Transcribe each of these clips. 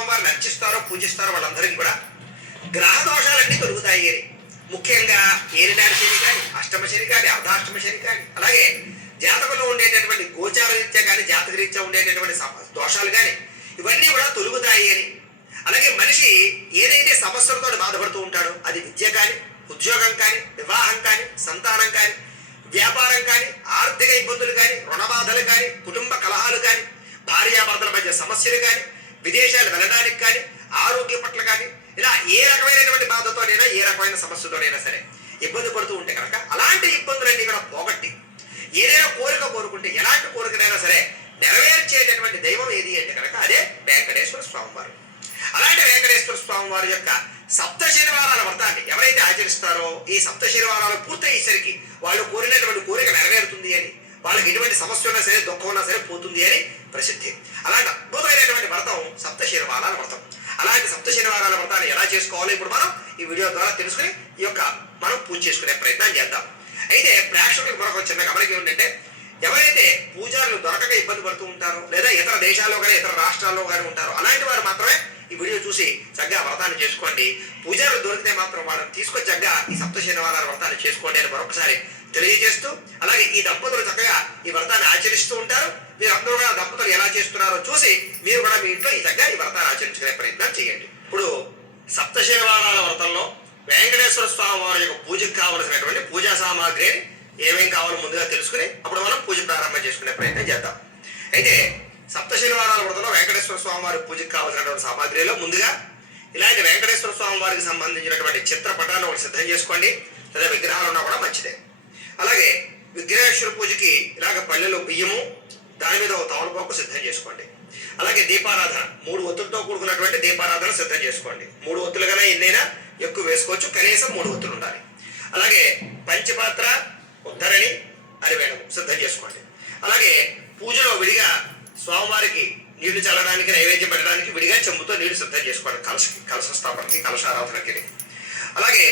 స్వామి వారిని అర్చిస్తారో పూజిస్తారో వాళ్ళందరికీ కూడా గ్రహ దోషాలన్నీ తొలుగుతాయి అని ముఖ్యంగా ఏలినాడు శని కానీ అష్టమ శని కానీ అర్ధాష్టమ శని కానీ అలాగే జాతకంలో ఉండేటటువంటి గోచార రీత్యా కానీ జాతక రీత్యా ఉండేటటువంటి దోషాలు కానీ ఇవన్నీ కూడా తొలుగుతాయి అని అలాగే మనిషి ఏదైతే సమస్యలతో బాధపడుతూ ఉంటాడో అది విద్య కానీ ఉద్యోగం కానీ వివాహం కానీ సంతానం కానీ వ్యాపారం కానీ ఆర్థిక ఇబ్బందులు కానీ రుణబాధలు కానీ కుటుంబ కలహాలు కానీ భార్యాభర్తల మధ్య సమస్యలు కానీ విదేశాలు వెళ్ళడానికి కానీ ఆరోగ్య పట్ల కానీ ఇలా ఏ రకమైనటువంటి బాధతోనైనా ఏ రకమైన సమస్యతోనైనా సరే ఇబ్బంది పడుతూ ఉంటే కనుక అలాంటి ఇబ్బందులన్నీ కూడా పోగొట్టి ఏదైనా కోరిక కోరుకుంటే ఎలాంటి కోరికనైనా సరే నెరవేర్చేటటువంటి దైవం ఏది అంటే కనుక అదే వెంకటేశ్వర స్వామి వారు అలాంటి వెంకటేశ్వర స్వామి వారి యొక్క సప్త శనివారాల వ్రతాన్ని ఎవరైతే ఆచరిస్తారో ఈ సప్త శనివారాలు పూర్తయ్యేసరికి వాళ్ళు కోరినటువంటి కోరిక నెరవేరుతుంది అని వాళ్ళకి ఎటువంటి సమస్య ఉన్నా సరే దుఃఖం ఉన్నా సరే పోతుంది అని ప్రసిద్ధి. అలాంటి అద్భుతమైనటువంటి వ్రతం సప్త శనివారాల వ్రతం. అలాంటి సప్త శనివారాల వ్రతాన్ని ఎలా చేసుకోవాలో? ఇప్పుడు మనం ఈ వీడియో ద్వారా తెలుసుకుని ఈ యొక్క మనం పూజ చేసుకునే ప్రయత్నం చేద్దాం. అయితే ప్రేక్షకులకు మరొక చిన్న గమనిక ఏంటంటే ఎవరైతే పూజారులు దొరకక ఇబ్బంది పడుతూ ఉంటారో లేదా ఇతర దేశాల్లో కానీ ఇతర రాష్ట్రాల్లో కానీ ఉంటారో అలాంటి వారు మాత్రమే ఈ వీడియో చూసి చక్కగా వ్రతాన్ని చేసుకోండి. పూజారులు దొరికితే మాత్రం వాళ్ళని తీసుకొని చక్కగా ఈ సప్త శనివారాల వ్రతాన్ని చేసుకోండి అని మరొకసారి తెలియజేస్తూ అలాగే ఈ దంపతులు చక్కగా ఈ వ్రతాన్ని ఆచరిస్తూ ఉంటారు. మీరు కూడా దంపతులు ఎలా చేస్తున్నారో చూసి మీరు కూడా మీ ఇంట్లో ఈ చక్కగా ఈ వ్రతాన్ని ఆచరించుకునే ప్రయత్నం చేయండి. ఇప్పుడు సప్త శనివారాల వ్రతంలో వెంకటేశ్వర స్వామి వారి యొక్క పూజకు కావలసినటువంటి పూజా సామాగ్రి ఏమేం కావాలో ముందుగా తెలుసుకుని అప్పుడు మనం పూజ ప్రారంభం చేసుకునే ప్రయత్నం చేద్దాం. అయితే సప్త శనివారాల వ్రతంలో వెంకటేశ్వర స్వామి వారి పూజకు కావాల్సినటువంటి సామాగ్రిలో ముందుగా ఇలాంటి వెంకటేశ్వర స్వామి వారికి సంబంధించినటువంటి చిత్రపటాన్ని ఒకటి సిద్ధం చేసుకోండి. లేదా విగ్రహాలు ఉన్నా కూడా మంచిదే. అలాగే విగ్రహేశ్వర పూజకి ఇలాగ పల్లెలో బియ్యము దాని మీద ఒక తమలపాకు సిద్ధం చేసుకోండి. అలాగే దీపారాధన మూడు ఒత్తులతో కూడుకున్నటువంటి దీపారాధన సిద్ధం చేసుకోండి. మూడు ఒత్తులు కన్నా ఎన్నైనా ఎక్కువ వేసుకోవచ్చు కనీసం మూడు ఒత్తులు ఉండాలి. అలాగే పంచపాత్ర ఉద్ధరణి అరివేణము సిద్ధం చేసుకోండి. అలాగే పూజలో విడిగా స్వామివారికి నీళ్ళు చల్లడానికి నైవేద్యం పెట్టడానికి విడిగా చెంబుతో నీళ్ళు సిద్ధం చేసుకోండి. కలశ కలశ స్థాపనకి కలశారాధనకి. అలాగే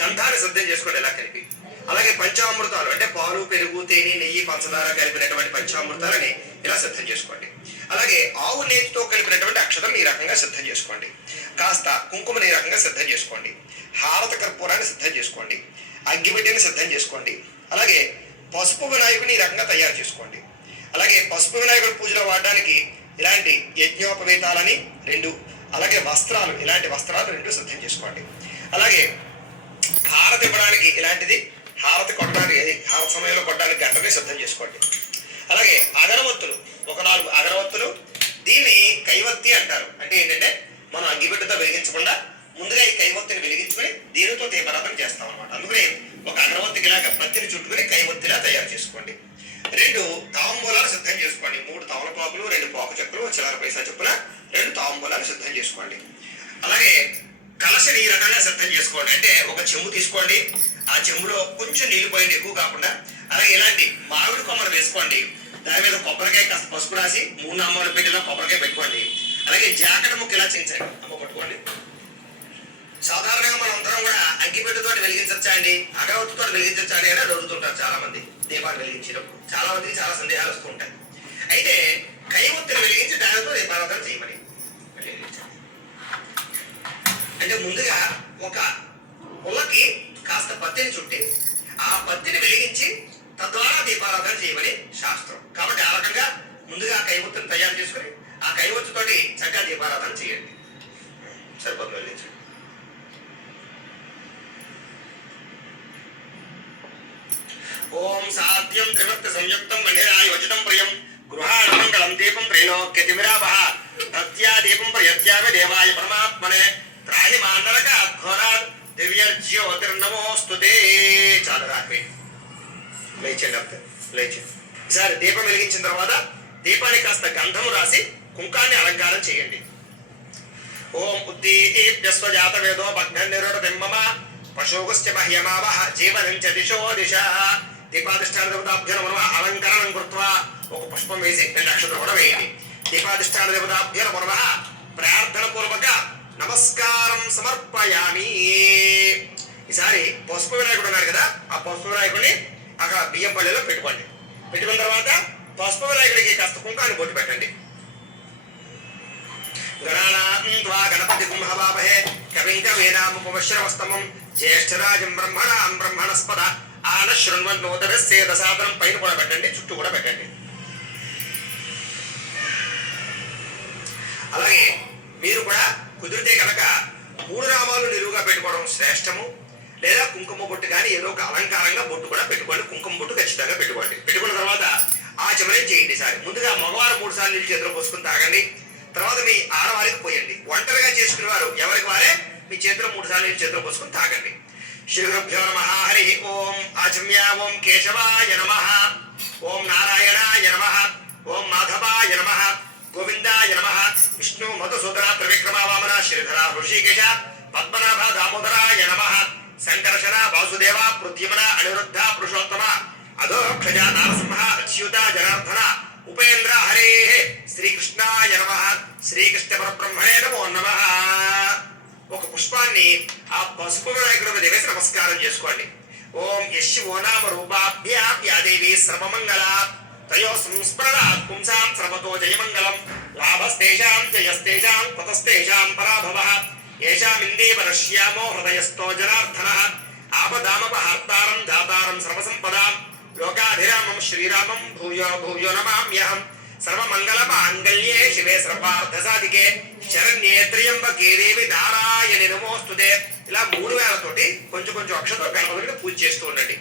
గంధాన్ని సిద్ధం చేసుకోండి ఇలా కలిపి అలాగే పంచామృతాలు అంటే పాలు పెరుగు తేనె నెయ్యి పంచదార కలిపినటువంటి పంచామృతాలని ఇలా సిద్ధం చేసుకోండి. అలాగే ఆవు నేతితో కలిపినటువంటి అక్షతం ఈ రకంగా సిద్ధం చేసుకోండి. కాస్త కుంకుమని ఈ రకంగా సిద్ధం చేసుకోండి. హారత కర్పూరాన్ని సిద్ధం చేసుకోండి. అగ్గిపెట్టెని సిద్ధం చేసుకోండి. అలాగే పసుపు వినాయకుని ఈ రకంగా తయారు చేసుకోండి. అలాగే పసుపు వినాయకుడి పూజలో వాడడానికి ఇలాంటి యజ్ఞోపవేతాలని రెండు అలాగే వస్త్రాలు ఇలాంటి వస్త్రాలు రెండు సిద్ధం చేసుకోండి. అలాగే హారతి ఇవ్వడానికి ఇలాంటిది హారతి కొట్టడానికి హారత హారతి సమయంలో కొట్టడానికి గంటనే సిద్ధం చేసుకోండి. అలాగే అగరవత్తులు ఒక నాలుగు అగరవత్తులు దీన్ని కైవత్తి అంటారు. అంటే ఏంటంటే మనం అగ్గిపెట్టెతో వెలిగించకుండా ముందుగా ఈ కైవత్తిని వెలిగించుకొని దీనితో దీపారాధన చేస్తాం అనమాట అందుకని ఒక అగరవత్తికి ఇలాగ పత్తిని చుట్టుకుని కైవత్తిలా తయారు చేసుకోండి. రెండు తాంబూలాలు సిద్ధం చేసుకోండి. మూడు తమలపాకులు రెండు పాకు చెక్కలు చిల్లర పైసా చొప్పున రెండు తాంబూలాలు సిద్ధం చేసుకోండి. అలాగే కలశని ఈ రకంగా సిద్ధం చేసుకోండి. అంటే ఒక చెంబు తీసుకోండి. ఆ చెంబులో కొంచెం నీళ్ళు పోయండి ఎక్కువ కాకుండా. అలాగే ఇలాంటి మామిడి కొమ్మలు వేసుకోండి. దాని మీద కొబ్బరికాయ కాస్త పసుపు రాసి మూడు నామాలు పెట్టిన కొబ్బరికాయ పెట్టుకోండి. అలాగే జాకెట్ ముక్క ఇలా చేయించండి అమ్మ పట్టుకోండి. సాధారణంగా మనం అందరం కూడా అగ్గిపెట్టెతో వెలిగించచ్చా అండి? అగరవత్తితో వెలిగించచ్చా అండి? అని అడుగుతుంటారు చాలా మంది దీపాలు వెలిగించినప్పుడు చాలా మందికి చాలా సందేహాలు వస్తూ ఉంటాయి. అయితే కైవత్తిని వెలిగించి దానితో దీపారాధన చేయమని అంటే ముందుగా ఒక పుల్లకి కాస్త పత్తిని చుట్టి. ఆ పత్తిని వెలిగించి తద్వారా దీపారాధన చేయమని శాస్త్రం. కాబట్టి ఆ రకంగా ముందుగా ఆ కైవత్తుని తయారు చేసుకుని ఆ కైవత్తుతోటి చక్కగా దీపారాధన చేయండి. సరిపోతుంది వెళ్ళించండి ఓం సాధ్యం త్రివర్త సంయుక్తం మణిరాయ వచితం ప్రియం. గృహాణమంగళం దీపం త్రైలోక్యతిమిరాపహ భక్త్యా దీపం ప్రయత్యామి దేవాయ పరమాత్మనే. త్రాహిమా జ్యోతిర్నమోస్తుతే చాలు రాత్రి. లేచండి అంతే లేచండి. ఈసారి దీపం వెలిగించిన తర్వాత దీపానికి కాస్త గంధం రాసి కుంకాన్ని అలంకారం చేయండి. ఓం ఉద్దీప్యస్వజాత వేదో భగ్న భగ్నిరుడతిమ్మమ పశోగుశ్చ మహ్యమావహ జీవనం చ దిశో దిశ. దీపాధిష్టాన దేవతాభ్యో నమః అలంకరణం కృత్వా. ఒక పుష్పం వేసి రెండు అక్షతలు కూడా వేయండి. దీపాధిష్టాన దేవతాభ్యో నమః ప్రార్థన పూర్వక నమస్కారం సమర్పయామి. ఈసారి పసుపు వినాయకుడు ఉన్నారు కదా ఆ పసుపు వినాయకుడిని అక్కడ బియ్యం పల్లెలో పెట్టుకోండి. పెట్టుకున్న తర్వాత పసుపు వినాయకుడికి కాస్త కుంకాన్ని బొట్టు పెట్టండి. గణపతి కవిం కవింక కవిం జ్యేష్ఠరాజం బ్రహ్మణాం బ్రహ్మణస్పద ఆన శృణ్వన్నోదరస్యేదసాదనం పైన కూడా పెట్టండి చుట్టూ కూడా పెట్టండి. అలాగే మీరు కూడా కుదిరితే కనుక మూడు నామాలు నిలువుగా పెట్టుకోవడం శ్రేష్టము. లేదా కుంకుమ బొట్టు కానీ ఏదో ఒక అలంకారంగా బొట్టు కూడా పెట్టుకోండి. కుంకుమ బొట్టు ఖచ్చితంగా పెట్టుకోండి. పెట్టుకున్న తర్వాత ఆచమనం చేయండి సార్. ముందుగా మగవారు మూడు సార్లు నీళ్ళు చేతిలో పోసుకుని తాగండి. తర్వాత మీ ఆడవారికి పోయండి. ఒంటరిగా చేసుకునే వారు ఎవరికి వారే? మీ చేతిలో మూడు సార్లు నీళ్ళు చేతిలో పోసుకుని తాగండి. శ్రీ గురుభ్యో నమ. హరి ఓం ఆచమ్య ఓం కేశవాయ నమ. ఓం నారాయణాయ నమ. ఓం మాధవాయ నమ. గోవిందాయ నమ. విష్ణు మధుసూదన త్రివిక్రమ వామన శ్రీధర ఋషికేశ పద్మనాభ దామోదరాయ నమ. సంకర్షణ వాసుదేవ పృథ్వీమన అనిరుద్ధ పురుషోత్తమ అధోక్షజ నారసింహ అచ్యుత జనార్దన ఉపేంద్ర హరే శ్రీకృష్ణాయ నమ. శ్రీకృష్ణ పరబ్రహ్మణే నమో నమ. ఒక పుష్పాన్ని ఆ పసుపు వినాయకుడి మీద వేసి నమస్కారం చేసుకోండి. ఓం యశివో నామ రూపాభ్యాప్యాదేవి సర్వమంగళ. తయో సంస్మరణాత్ పుంసాం సర్వతో జయమంగళం. లాభస్తేషాం జయస్తేషాం తతస్తేషాం పరాభవ. ఏషామిందేవ నశ్యామో హృదయస్థో జనార్దన ఆపదామపహార్తారం దాతారం సర్వసంపదాం లోకాధిరామం శ్రీరామం భూయో భూయో నమామ్యహం సర్వమంగళమాంగళ్యే శివే సర్వార్థసాధికే శరణ్యే త్ర్యంబకే దేవి నారాయణి నమోస్తుదే ఇలా మూడు వేలతోటి కొంచెం కొంచెం అక్షతో పూజ చేస్తూ ఉండండి.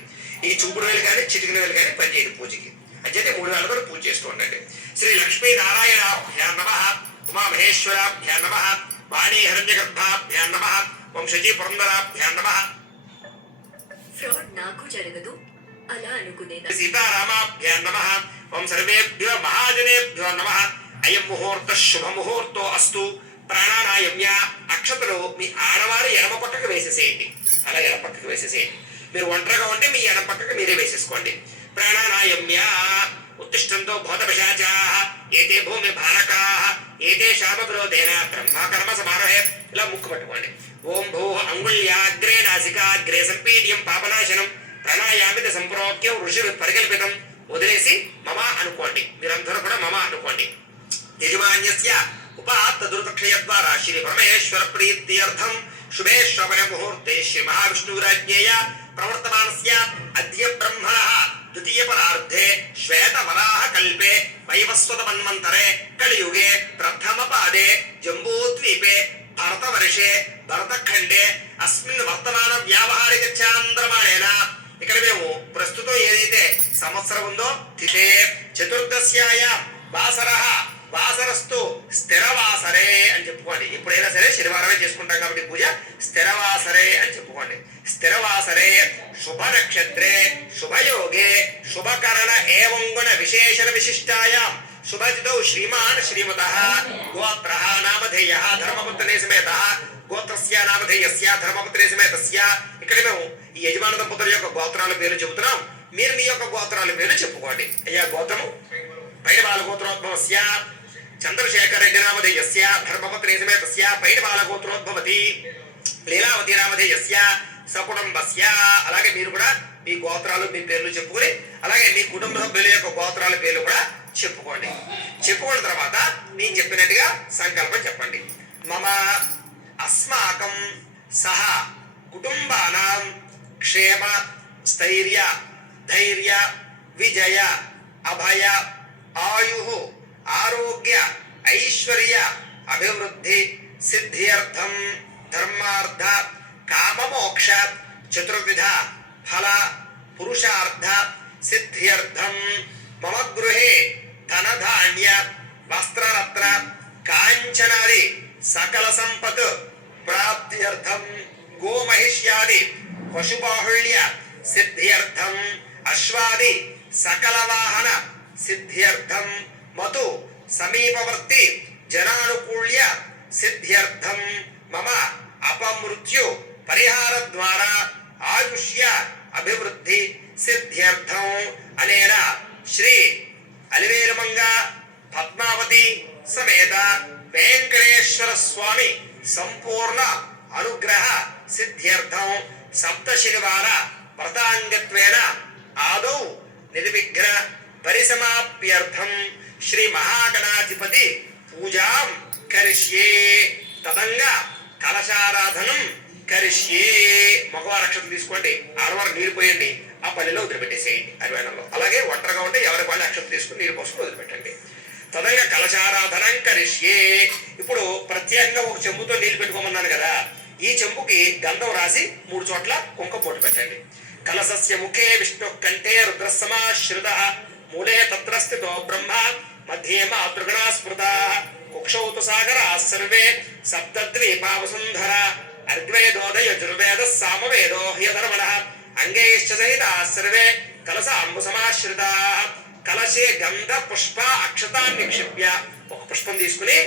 ఈ చూపుడు వేలు కానీ చిటికిన వేలు కానీ పనిచేయదు పూజకి. అంచేతే మూడు వేలతో పూజ చేస్తూ ఉండండి. శ్రీ లక్ష్మీ నారాయణాభ్యాం నమ. ఉమామహేశ్వరాభ్యాం నమ. వాణీ హిరణ్యగర్భాభ్యాం నమ. వంశజీ నమ. ఫ్రాడ్ నాకు జరగదు. అలా అనుకునేదా సీతారామాభ్యాం నమ. ఓం సర్వేభ్యో మహాజనేభ్యో నమ. అయం ముహూర్త శుభ ముహూర్తో అస్తు. ప్రాణానాయమ్య అక్షతలు మీ ఆడవారి ఎడమ పక్కకు వేసేసేయండి. అలా ఎడమ పక్కకు వేసేసేయండి. మీరు ఒంటరిగా ఉంటే మీ ఎడమ పక్కకు మీరే వేసేసుకోండి. ప్రాణానాయమ్య ఉత్తిష్టంతో భూత పిశాచా ఏతే భూమి భారకా. ఏతే బ్రహ్మకర్మ సమారోహే ఇలా ముక్కు పట్టుకోండి. ఓం భూ అంగుళ్యాగ్రే నాసికాగ్రే సంపీడ్యం పాపనాశనం ప్రణాయామిత సంప్రోక్యం ఋషులు పరికల్పితం. వదిలేసి మమ అనుకోండి. మీరందరూ కూడా మమ అనుకోండి. యజమాన్యస్య ఉపాత్త దుర్దక్షయ ద్వారా శ్రీ పరమేశ్వర ప్రీత్యర్థం. శుభే శ్రవణ ముహూర్తే శ్రీ మహావిష్ణురాజ్ఞేయ ప్రవర్తమానస్య అద్య బ్రహ్మణ. ద్వితీయ పరార్ధే శ్వేత వరాహ కల్పే వైవస్వత మన్వంతరే కలియుగే ప్రథమ పాదే జంబూద్వీపే భరతవర్షే భరతఖండే అస్మిన్ వర్తమాన వ్యావహారిక చాంద్రమాణేన ఇక్కడ మేము ప్రస్తుతం ఏదైతే సంవత్సరం ఉందో తిథే చతుర్దశ్యాయ వాసర వాసరస్తు స్థిరవాసరే అని చెప్పుకోండి. ఎప్పుడైనా సరే శనివారమే చేసుకుంటాం కాబట్టి పూజ స్థిరవాసరే అని చెప్పుకోండి. స్థిరవాసరే శుభ నక్షత్రే శుభయోగే శుభకరణ ఏవం గుణ విశేషణ విశిష్టాయాం. శుభజితౌ శ్రీమాన్ శ్రీమత గోత్ర నామధేయ ధర్మపుత్రనే సమేత గోత్రస్య నామధేయస్య ధర్మపుత్రనే సమేతస్య. ఇక్కడ మేము ఈ యజమాన దంపతుల యొక్క గోత్రాల పేర్లు చెబుతున్నాం. మీరు మీ యొక్క గోత్రాల పేర్లు చెప్పుకోండి. అయ్యా గోత్రము? పైడబాల గోత్రోద్భవస్య. చంద్రశేఖర రెడ్డి నామధేయస్య ధర్మపత్రే సమేతస్య పైడబాల గోత్రోద్భవతి లీలావతి నామధేయస్య సకుటుంబస్య అలాగే మీరు కూడా మీ గోత్రాలు మీ పేర్లు చెప్పుకొని అలాగే మీ కుటుంబ సభ్యుల యొక్క గోత్రాల పేర్లు కూడా చెప్పుకోండి. చెప్పుకున్న తర్వాత నేను చెప్పినట్టుగా సంకల్పం చెప్పండి. మమ అస్మాకం సహ కుటుంబానాం క్షేమ స్థైర్య ధైర్య విజయ అభయ ఆయు ಆರೋಗ್ಯ ಐಶ್ವರ್ಯ ಅಭಿವೃದ್ಧಿ ಸಿದ್ಧಿಯರ್ಥಂ ಧರ್ಮಾರ್ಥ ಕಾಮ ಮೋಕ್ಷ ಚತುರ್ವಿಧ ಫಲ ಪುರುಷಾರ್ಥ ಸಿದ್ಧಿಯರ್ಥಂ ಮಮ ಗೃಹೆ ಧನಧಾನ್ಯ ವಸ್ತ್ರರತ್ರ ಕಾಂಚನಾದಿ ಸಕಲ ಸಂಪತ್ ಪ್ರಾಪ್ತಿಯರ್ಥಂ ಗೋಮಹಿಷ್ಯಾದಿ ಪಶುಬಾಹುಳ್ಯ ಸಿದ್ಧಿಯರ್ಥಂ ಅಶ್ವಾದಿ ಸಕಲ ವಾಹನ ಸಿದ್ಧಿಯರ್ಥಂ మతు సమీపవర్తి జనానుకూల్య సిద్ధ్యర్థం. మమ అపమృత్యు పరిహార ద్వారా ఆయుష్య అభివృద్ధి సిద్ధ్యర్థం అనేన శ్రీ అలివేలుమంగ పద్మావతి సమేత వెంకటేశ్వర స్వామి సంపూర్ణ అనుగ్రహ సిద్ధ్యర్థం. సప్తశనివార వ్రతాంగత్వేన ఆదౌ నిర్విఘ్న పరిసమాప్యర్థం శ్రీ మహాగణాధిపతి పూజాం కరిష్యే. తదంగా కలశారాధనం కరిష్యే. మగవారు అక్షతం తీసుకోండి ఆడవారు నీళ్ళు పోయండి ఆ పల్లెలో వదిలిపెట్టేసేయండి అరివేణంలో అలాగే ఒంటరిగా ఉంటే ఎవరి వాళ్ళు అక్షతం తీసుకుని నీళ్ళు పోసుకుని వదిలిపెట్టండి. తదంగా కలశారాధనం కరిష్యే. ఇప్పుడు ప్రత్యేకంగా ఒక చెంబుతో నీళ్ళు పెట్టుకోమన్నాను కదా ఈ చెంబుకి గంధం రాసి మూడు చోట్ల కుంక పోటు పెట్టండి. కలసస్య ముఖే విష్ణు కంఠే రుద్రసమాశ్రిత మూలే తత్రస్థితో బ్రహ్మ మధ్యేమ మాతృగణా స్మృత కుక్షౌ తు సాగరా సర్వే సప్తద్వీపావసుంధర అర్గ్వేదోదయ యజుర్వేద సామవేదో హ్యధర్మణ అంగైశ్చ సహిత సర్వే కలసాంబు సమాశ్రితా కలశే గంధ పుష్ప అక్షతాన్ని నిక్షిప్య ఒక పుష్పం తీసుకుని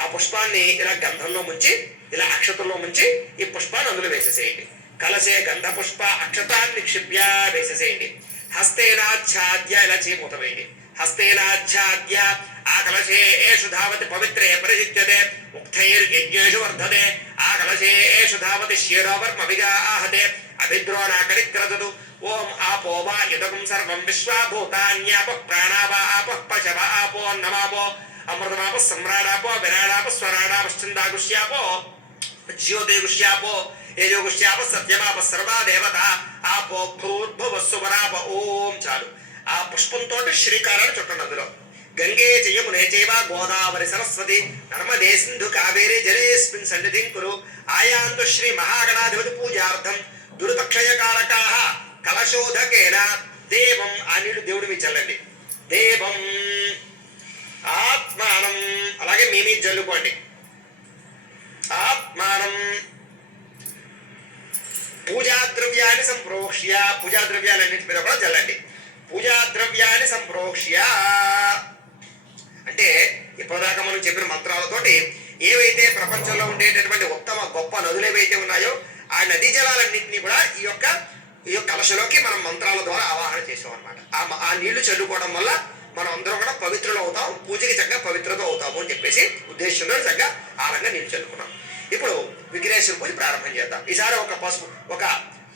ఆ పుష్పాన్ని ఇలా గంధంలో ముంచి ఇలా అక్షతంలో ముంచి ఈ పుష్పాన్ని అందులో వేసేసేయండి. కలశే గంధ పుష్ప అక్షతాన్ని నిక్షిప్య వేసేసేయండి. హస్తేనాచ్ఛాద్య ఇలా చేయమూత వేయండి हस्तेनाच्छाद्य आकलशे एषु धावति पवित्रे वर्धते आकलशे एषु धावति शिरोवर्मभिगा आहते आपो वा यदगं सर्वं विश्वाभूतान्यापः प्राणावा आपः आपो अमृतमापः सम्राडापो विराडापः स्वराडापश्चिन्दागुष्यापो ज्योतिगुष्यापो यजोगुष्यापः सत्यमापः सर्वा देवता आपो भूद्भुवः सुवराप। ओम चालु। ఆ పుష్పంతో శ్రీకారాన్ని చుట్టండి అందులో. గంగే జయము చైవ గోదావరి సరస్వతి నర్మదే సింధు కావేరి జలేస్మిన్ సన్నిధిం కురు. ఆయాంతు శ్రీ మహాగణాధిపతి పూజార్థం. దురుతక్షయ కారకాహ కలశోధకేన. దేవం ఆ నీళ్ళు దేవుడి మీద చల్లండి. దేవం ఆత్మానం. అలాగే మీ మీద జల్లుకోండి ఆత్మానం. పూజా ద్రవ్యాన్ని సంప్రోక్ష్య. పూజా ద్రవ్యాలన్నింటి మీద కూడా చల్లండి. పూజా ద్రవ్యాన్ని సంప్రోక్ష్య. అంటే ఇప్పటిదాకా మనం చెప్పిన మంత్రాలతోటి ఏవైతే ప్రపంచంలో ఉండేటటువంటి ఉత్తమ గొప్ప నదులు ఏవైతే ఉన్నాయో ఆ నదీ జలాలన్నింటినీ కూడా ఈ యొక్క ఈ యొక్క కలశలోకి మనం మంత్రాల ద్వారా ఆవాహన చేసాం అనమాట ఆ నీళ్ళు చల్లుకోవడం వల్ల మనం అందరం కూడా పవిత్రులు అవుతాం పూజకి చక్కగా పవిత్రతో అవుతాము అని చెప్పేసి ఉద్దేశంలో చక్కగా ఆనంగా నీళ్ళు చల్లుకున్నాం. ఇప్పుడు విఘ్నేశ్వర పూజ ప్రారంభం చేద్దాం. ఈసారి ఒక పసుపు ఒక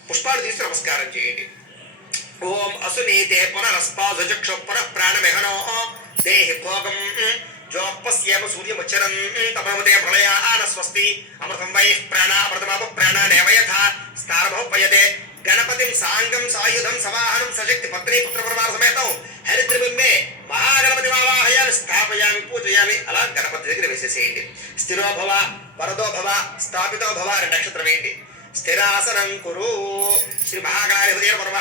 పుష్పాలు తీసి నమస్కారం చేయండి. ఓం అసునీతే పునరస్పాజుచక్షు పునః దేహి భోగం. జోపస్యేమ సూర్యముచ్చరన్ తమముదే ప్రళయాన స్వస్తి అమృతం వై ప్రాణ అమృతమాప ప్రాణానేవయథ స్థానభోపయతే. గణపతిం సాంగం సాయుధం సమాహనం సశక్తి పత్ని పుత్ర పరివార సమేతం. హరిద్రబింబే మహాగణపతి ఆవాహయామి స్థాపయామి పూజయామి. అలా గణపతి దగ్గర వేసేసేయండి. స్థిరో భవ వరదో భవ స్థాపితో భవ రెండు నక్షత్రం వేయండి స్థిరాసనం కురు శ్రీ మహాకాళి పర్వ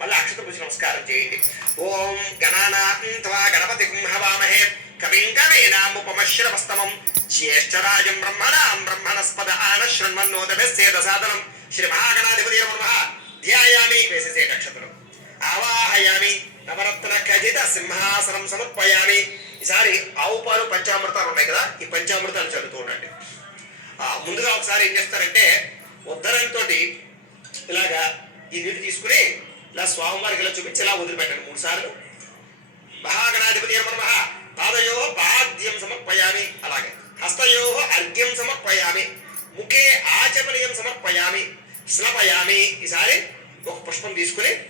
మళ్ళీ అక్షత పూజ నమస్కారం చేయండి ఓం గణానాథ్వా గణపతి హవామహే కవిం కవీనాముపమశ్రవస్తమం జ్యేష్ఠరాజం బ్రహ్మణాం బ్రహ్మణస్పద ఆన శృణ్మన్నోదభ్యస్సేద సాధనం శ్రీ మహాగణాధిపతి నమ ధ్యాయామి వేసేసే నక్షత్రం ఆవాహయామి నవరత్న ఖజిత సింహాసనం సమర్పయామి ఈసారి ఆవు పాలు పంచామృతాలు ఉన్నాయి కదా ఈ పంచామృతాలు చదువుతూ ఉండండి. ముందుగా ఒకసారి ఏం చేస్తారంటే ఉద్దరంతో ఇలాగా ఈ నీళ్ళు తీసుకుని ఇలా స్వామివారికి ఇలా చూపించి ఇలా వదిలిపెట్టండి మూడు సార్లు. మహాగణాధిపతి పాదయో పాద్యం సమర్పయామి. అలాగే హస్తయో అర్ఘ్యం సమర్పయామి. ముఖే ఆచమనీయం సమర్పయామి. శ్లపయామి ఈసారి ఒక పుష్పం తీసుకుని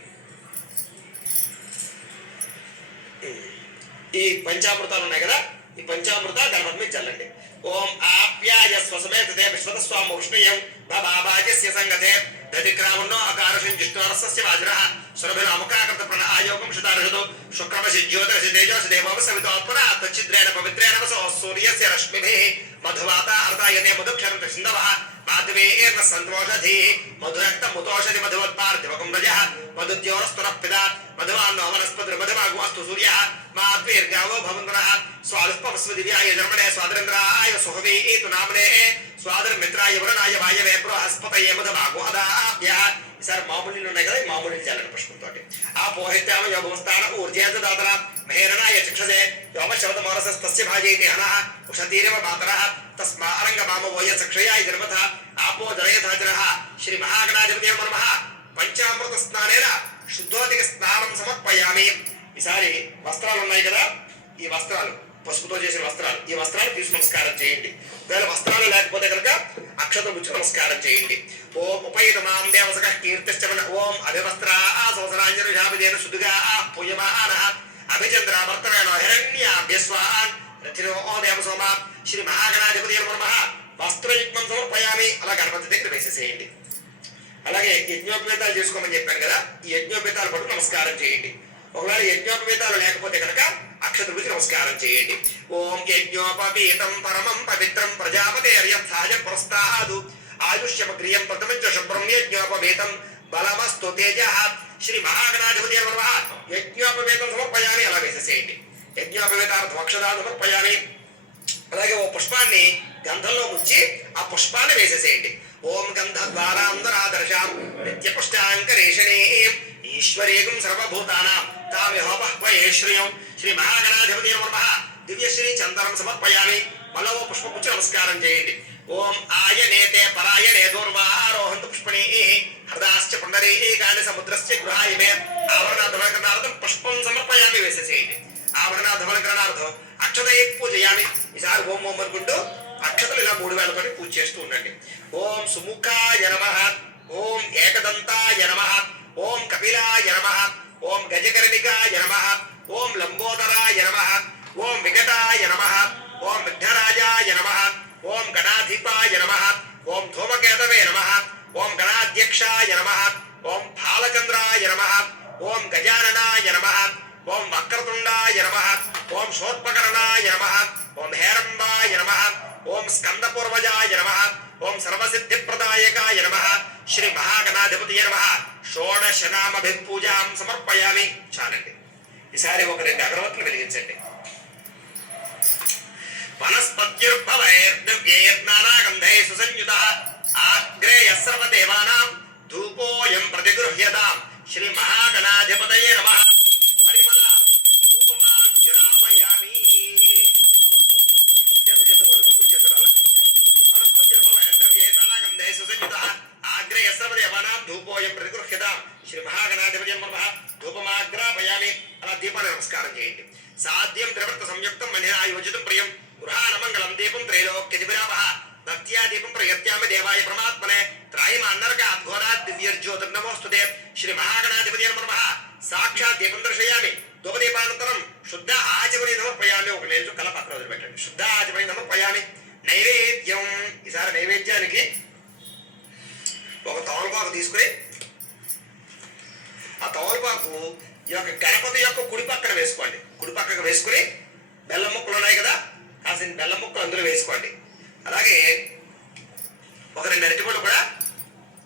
ఈ పంచామృతాలు ఉన్నాయి కదా? ఈ పంచామృత గణపతి మీద చల్లండి. ఓం ఆప్యాయ స్వసమేత విశ్వత స్వామ ఉష్ణయం बाबाजस्य संगते दधिक्रावन्नो अकारषिन् जिष्णोरसस्य वाजिरः। सुरभिरामुखाकृतप्रण आयोगं शतार्षतो शुक्रमसि ज्योतिरसि तेजोसि देवोपसि विदोपरा तच्छिद्रेण पवित्रेण वसो। सूर्यस्य रश्मिभिः मधुवाता अर्धायने मधुक्षरं सिन्धवः సింధవః మాధవేర్న సంతోషధి మధురక్త ముతోషధి మధువత్పార్థివకం రజః మధుద్యోరస్తునః మధువాన్నో వనస్పతి మధుమాగుమస్తు సూర్య మాద్వేర్గావో భవంతున స్వాదుష్పవస్వ దివ్యాయ జన్మనే స్వాతంత్రాయ సుహవే ఏతు నామనే స్వాదర్మిత్రాయ వరుణాయ వాయవే బృహస్పతయే మధుమాగు అదాభ్య ఈసారి మామూలు ఉన్నాయి కదా మామూలు చేయాలని పుష్పంతో ఆ పోహిత్యామ యోగస్థాన ఊర్జేత దాతన మహేరణాయ చక్షసే యోమ శవత మోరసస్తస్య భాజయతి హనః ఉషతీరవ మాతర తస్మా అరంగ మామ వోయ చక్షయాయ జన్మథ ఆపో జలయథాజనః శ్రీ మహాగణాధిపతి నమః పంచామృత స్నానేన శుద్ధోదిక స్నానం సమర్పయామి. ఈసారి వస్త్రాలు ఉన్నాయి కదా ఈ వస్త్రాలు పసుపుతో చేసిన వస్త్రాలు. ఈ వస్త్రాలు తీసి నమస్కారం చేయండి. ఒకవేళ వస్త్రాలు లేకపోతే కనుక అక్షత బుచ్చి నమస్కారం చేయండి. ఓం ఉపయుత మాం దేవసక కీర్తిష్టమన ఓం అభివస్త్ర ఆ సంవత్సరాంజను శాపిదేన శుద్ధిగా ఆ పుయమాన అభిచంద్ర వర్తమాన హిరణ్య అభ్యస్వాన్ రథినో ఓ దేవసోమ శ్రీ మహాగణాధిపతి నమ. వస్త్రయుగ్మం సమర్పయామి. అలా గణపతి దగ్గర వేసేసేయండి. అలాగే యజ్ఞోపేతాలు చేసుకోమని చెప్పాను కదా ఈ యజ్ఞోపేతాలు పట్టు నమస్కారం చేయండి. ఒకవేళ యజ్ఞోపేతాలు లేకపోతే కనుక అక్షతృకి నమస్కారం చేయండి. ఓం యజ్ఞోపవీతం పరమం పవిత్రం ప్రజాపతే అర్యర్థాయ ప్రస్తాదు. ఆయుష్యమగ్రియం ప్రథమంచ శుభ్రం యజ్ఞోపవీతం. బలమస్తు తేజ. శ్రీ మహాగణాధిపతి యజ్ఞోపవేతం సమర్పయాన్ని అలా వేసేసేయండి. యజ్ఞోపవేతార్థం అక్షరాలు సమర్పయాన్ని అలాగే ఓ పుష్పాన్ని గంధంలో ముంచి ఆ పుష్పాన్ని వేసేసేయండి. ఓం గంధ ద్వారాంతరాదర్శాం నిత్య పుష్టాంకరేషణే ఈశ్వరేగం సర్వభూతానాం. తామిహోపహ్వయే శ్రియం శ్రీ మహాగణాధిపతి నమ దివ్యశ్రీ చందనం సమర్పయామి. మలవో పుష్పపుచ్చ నమస్కారం చేయండి. ఓం ఆయనేతే పరాయణే దూర్వారోహంతు పుష్పణీ. హృదాశ్చ పుండరీకాని సముద్రస్య గృహాయమే ఆవరణార్థం పుష్పం సమర్పయామి వేసేసేయండి ఆవరణాధమలకరణార్థం అక్షతయ పూజయామి. ఈసారి ఓం ఓం అనుకుంటూ అక్షతలు ఇలా మూడు వేల పని పూజ చేస్తూ ఉండండి. ఓం సుముఖాయ నమ. ఓం ఏకదంతాయ నమ. ఓం కపిలాయ నమ ఓం గజకర్ణికాయ నమ ఓం లంబోదరాయ నమ ఓం వికటాయ నమ ఓం విఘ్నరాజాయ నమ ఓం గణాధిపాయ నమ ఓం ధూమకేతవే నమ ఓం గణాధ్యక్షాయ నమ ఓం ఫాలచంద్రాయ నమ ఓం గజాననాయ నమ ఓం వక్రతుండాయ నమ ఓం శోత్పకరణాయ నమ ఓం హేరంబాయ నమ ఓం స్కందపూర్వజాయ నమ ఓం సర్వసిద్ధిప్రదాయకాయ నమ శ్రీ మహాగణాధిపతి నమ షోడశ నామభిపూజాం సమర్పయామి. చాలండి. ఈసారి ఒక రెండు అగరవత్తులు వెలిగించండి. వనస్పత్యుర్భవైర్దివ్యైర్నానాగంధై సుసంయుత ఆగ్రేయ సర్వదేవానాం ధూపోయం ప్రతిగృహ్యతాం. శ్రీ మహాగణాధిపతయే నమః. ధూపోయం ప్రతిగృహ్యతాం శ్రీ మహాగణాధిపతి నమ. ధూపమాగ్రాపయామి. అలా దీపాన్ని నమస్కారం చేయండి. సాధ్యం త్రివర్త సంయుక్తం మనినా యోజితం ప్రియం. గృహానమంగళం దీపం త్రైలోక్య భక్త్యా దీపం ప్రయత్యామి దేవాయ పరమాత్మనే. త్రాయమాన్నరకాత్ ఘోరాత్ దివ్యర్జ్యోతిర్నమోస్తుతే శ్రీ మహాగణాధిపతి నమ. సాక్షాత్ దీపం దర్శయామి. ధూపదీపానంతరం శుద్ధ ఆచమని సమర్పయామి. ఒక లేచు కల వదిలిపెట్టండి. శుద్ధ ఆచమని సమర్పయామి. నైవేద్యం. ఈసారి నైవేద్యానికి ఒక తమలపాకు తీసుకుని ఆ తమలపాకు ఈ యొక్క గణపతి యొక్క కుడి పక్కన వేసుకోండి. కుడి పక్కకు వేసుకుని బెల్లం ముక్కలు ఉన్నాయి కదా కాసిన బెల్లం ముక్కలు అందులో వేసుకోండి. అలాగే ఒక రెండు అరటిపళ్ళు కూడా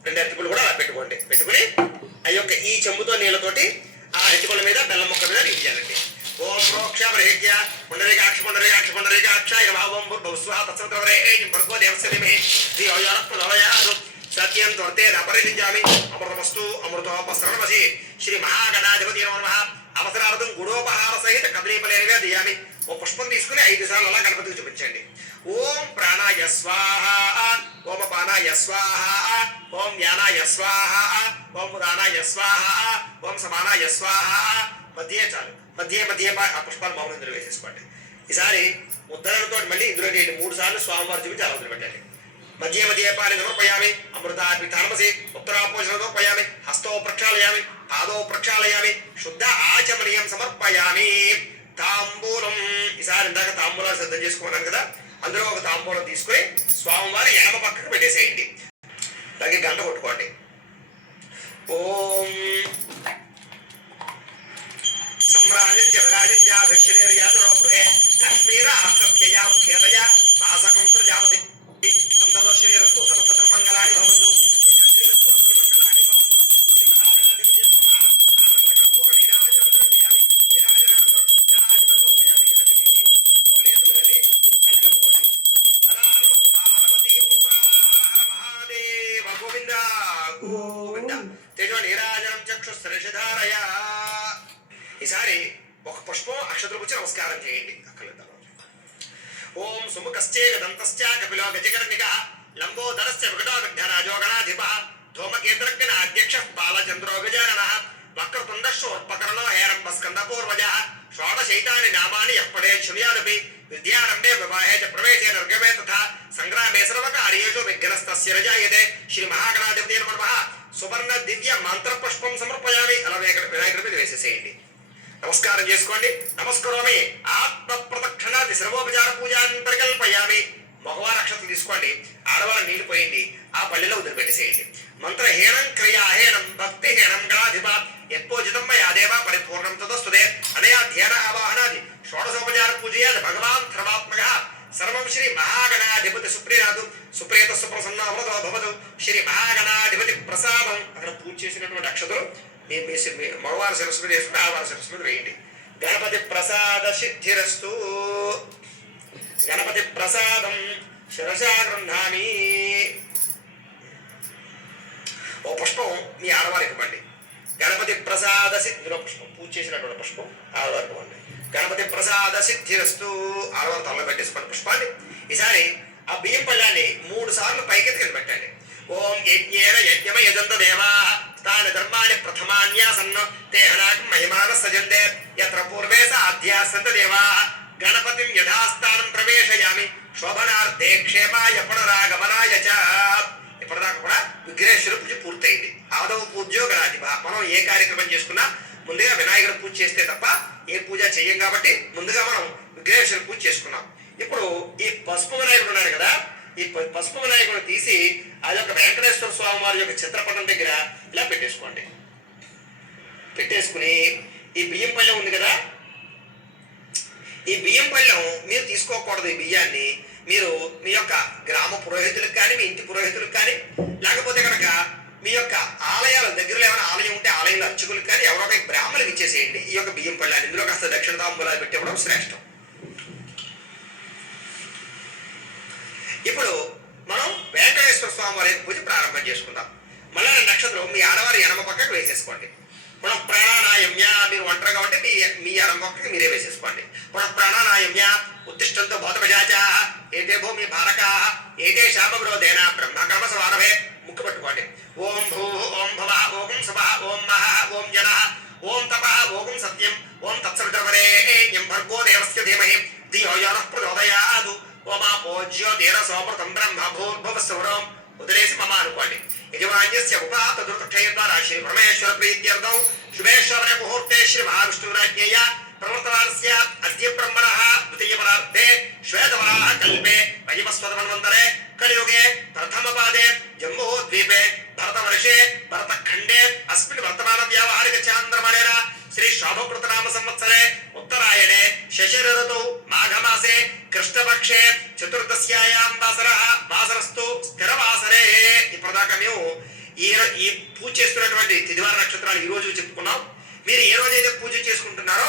రెండు అరటిపళ్ళు కూడా అలా పెట్టుకోండి. పెట్టుకుని ఆ యొక్క ఈ చెంబుతో నీళ్ళతోటి ఆ అరటిపళ్ళ మీద బెల్లం ముక్క మీద నీళ్ళు చేయాలండి ఓం ప్రోక్ష ప్రహేజ్య పుండరీకాక్ష పుండరీకాక్ష పుండరీకాక్ష భావం భవస్వ తత్సవరే భర్గో దేవసలిమే శ్రీ అవయారత్వ సత్యం త్వర్తేన పరిశించామి అమృతమస్తు అమృతోపసరణమసి. శ్రీ మహాగణాధిపతి నమ. అవసరార్థం గుడోపహార సహిత కదలీపలేనిగా దియామి ఓ పుష్పం తీసుకుని ఐదు సార్లు అలా గణపతికి చూపించండి. ఓం ప్రాణాయ స్వాహ. ఓం పానాయ స్వాహ. ఓం జ్ఞానాయ స్వాహ. ఓం ఉదానాయ స్వాహ. ఓం సమానాయ స్వాహ. మధ్యే చాలు. మధ్య మధ్య ఆ పుష్పాలు మామూలు ఇందులో వేసేసుకోండి. ఈసారి ఉద్దరణతో మళ్ళీ ఇందులో నేను మూడు సార్లు స్వామివారు చూపించి అలా వదిలిపెట్టండి. మధ్య మధ్య పాని సమర్పయామి అమృతాపి తామసి ఉత్తరాపోషణ సమర్పయామి హస్తో ప్రక్షాళయామి పాదో ప్రక్షాళయామి శుద్ధ ఆచమనీయం సమర్పయామి తాంబూలం ఈసారి ఇందాక తాంబూలాలు సిద్ధం చేసుకున్నాను కదా అందులో ఒక తాంబూలం తీసుకుని స్వామివారి ఎడమ పక్కకు పెట్టేసేయండి. అలాగే గంట కొట్టుకోండి. ఓం సమ్రాజం జవరాజం విరాజం చ గృహే. గృహే లక్ష్మీరాష్ట్రస్యయా ముఖ్యతయా వాసకం ప్రజాపతి సంతోషశ్రీరస్తు సమస్త సన్మంగళాని భవంతు. ఈసారి ఒక పుష్పం అక్షతలు నమస్కారం చేయండి. అక్కర్లేదు ఓం సుముఖశ్చే దంతశ్చ కపిలో గజకర్ణిక. లంబోదరస్య వికటో ధూమకేంద్రజ్ఞన అధ్యక్ష బాలచంద్రో గజానన వక్రతుండ శోత్పకరణో హేరంబ స్కందపూర్వజ షోడశైతాని నామాని ఎప్పడే శృణ్యాదపి విద్యారంభే వివాహే చ ప్రవేశే నర్గమే తథా సంగ్రామే సర్వకార్యేషు విఘ్నస్తస్య రజాయతే శ్రీ మహాగణాధిపతి నమః సువర్ణ దివ్య మంత్ర పుష్పం సమర్పయామి అలా వినాయకుడి వినాయకుడి మీద వేసేసేయండి నమస్కారం చేసుకోండి నమస్కరోమి ఆత్మ ప్రదక్షిణాది సర్వోపచార పూజాన్ని పరికల్పయామి మగవారి అక్షతలు తీసుకోండి. ఆడవారు నీళ్ళు పోయండి. ఆ పల్లెలో వదిలిపెట్టేసేయండి. మంత్రహీనం క్రియాహీనం భక్తిహీనం గణాధిప యత్పోజితం యాదేవ పరిపూర్ణం తదస్తుదే అనయా ధ్యాన ఆవాహనాది షోడశోపచార పూజయాది భగవాన్ ధర్మాత్మక సర్వం శ్రీ మహాగణాధిపతి సుప్రియనాథు సుప్రియత సుప్రసన్నామృతో భవదు శ్రీ మహాగణాధిపతి ప్రసాదం. అక్కడ పూజ చేసినటువంటి అక్షతలు మేము వేసి శి- మగవారి శిరస్సు మీద వేయండి. గణపతి ప్రసాద సిద్ధిరస్తూ గణపతి ప్రసాదం శిరసా గృహామి ఓ పుష్పం మీ ఆడవారికి ఇవ్వండి. గణపతి ప్రసాద సిద్ధిలో పుష్పం. పూజ చేసినటువంటి పుష్పం ఆడవారికి ఇవ్వండి. గణపతి ప్రసాద సిద్ధిరస్తు ఆడవారు తలలో పెట్టేసుకోండి పుష్పాన్ని. ఈసారి ఆ బియ్యం పళ్ళాన్ని మూడు సార్లు పైకెత్తి కింద పెట్టండి. ఓం యజ్ఞేన యజ్ఞమ యజంత దేవా తాని ధర్మాన్ని ప్రథమాన్యాసన్న తేహనాకం మహిమాన సజందే యత్ర పూర్వే సాధ్యాసంత దేవా గణపతిం యథాస్థానం ప్రవేశయామి శోభనార్థే క్షేమాయ పునరాగమనాయ చ ఇప్పటిదాకా కూడా విఘ్నేశ్వర పూజ పూర్తయింది. ఆదవ పూజ్యో గణాధిప మనం ఏ కార్యక్రమం చేసుకున్నా ముందుగా వినాయకుడు పూజ చేస్తే తప్ప ఏ పూజ చెయ్యం కాబట్టి ముందుగా మనం విఘ్నేశ్వర పూజ చేసుకున్నాం. ఇప్పుడు ఈ పసుపు వినాయకుడు ఉన్నాడు కదా ఈ పసుపు వినాయకుడు తీసి ఆ యొక్క వెంకటేశ్వర స్వామి వారి యొక్క చిత్రపటం దగ్గర ఇలా పెట్టేసుకోండి. పెట్టేసుకుని ఈ బియ్యం పళ్ళెం ఉంది కదా ఈ బియ్యం పళ్ళెం మీరు తీసుకోకూడదు ఈ బియ్యాన్ని. మీరు మీ యొక్క గ్రామ పురోహితులకు కానీ మీ ఇంటి పురోహితులకు కానీ లేకపోతే కనుక మీ యొక్క ఆలయాల దగ్గరలో ఏమైనా ఆలయం ఉంటే ఆలయంలో అర్చకులకు కానీ ఎవరో ఒక బ్రాహ్మణులకు ఇచ్చేసేయండి. ఈ యొక్క బియ్యం పళ్ళాన్ని ఇందులో కాస్త దక్షిణ తాంబూలాలు పెట్టివ్వడం శ్రేష్టం. ఇప్పుడు మనం వెంకటేశ్వర స్వామి వారి పూజ ప్రారంభం చేసుకుందాం. మళ్ళీ నక్షత్రం మీ ఆడవారి ఎనమ పక్కకు వేసేసుకోండి. పునః ప్రాణానాయమ్య మీరు ఒంటరిగా ఉంటే మీ మీ అరంగొక్కకి మీరే వేసేసుకోండి. పునః ప్రాణానాయమ్య ఉత్తిష్టంతో భౌతపజాచ ఏతే భూమి భారకా ఏతే శామగ్రోధేన బ్రహ్మకర్మ సమారభే ముక్కు పట్టుకోండి ఓం భూ ఓం భవ ఓం సభ ఓం మహ ఓం జన ఓం తప ఓం సత్యం ఓం తత్సవితరవరేణ్యం భర్గో దేవస్య ధీమహి ధియో యో నః ప్రచోదయాదు ఓమా పూజ్యో ధీర సోమృతం బ్రహ్మ భూర్భువ సౌరం వదిలేసి మమ అనుకోండి యజమాన్యస్య ఉపాత దుర్క్షయ ద్వారా శ్రీ పరమేశ్వర ప్రీత్యర్థం శుభేశ్వర ముహూర్తే శ్రీ మహావిష్ణురాజ్ఞేయ ప్రవర్తమానస్య అద్య బ్రహ్మణః ద్వితీయ పరార్థే శ్వేతవరాహ కల్పే వయమస్వతమన్వంతరే కలియుగే ప్రథమ పాదే శ్రీ శోభకృతనామ సంవత్సరే ఉత్తరాయణే శశిర ఋతౌ మాఘమాసే కృష్ణపక్షే చతుర్దశ్యాయాం వాసర వాసరస్తు స్థిరవాసరే ఇప్పటిదాకా మేము ఈ ఈ పూజ చేస్తున్నటువంటి తిదివార నక్షత్రాలు ఈ రోజు చెప్పుకున్నాం. మీరు ఏ రోజైతే పూజ చేసుకుంటున్నారో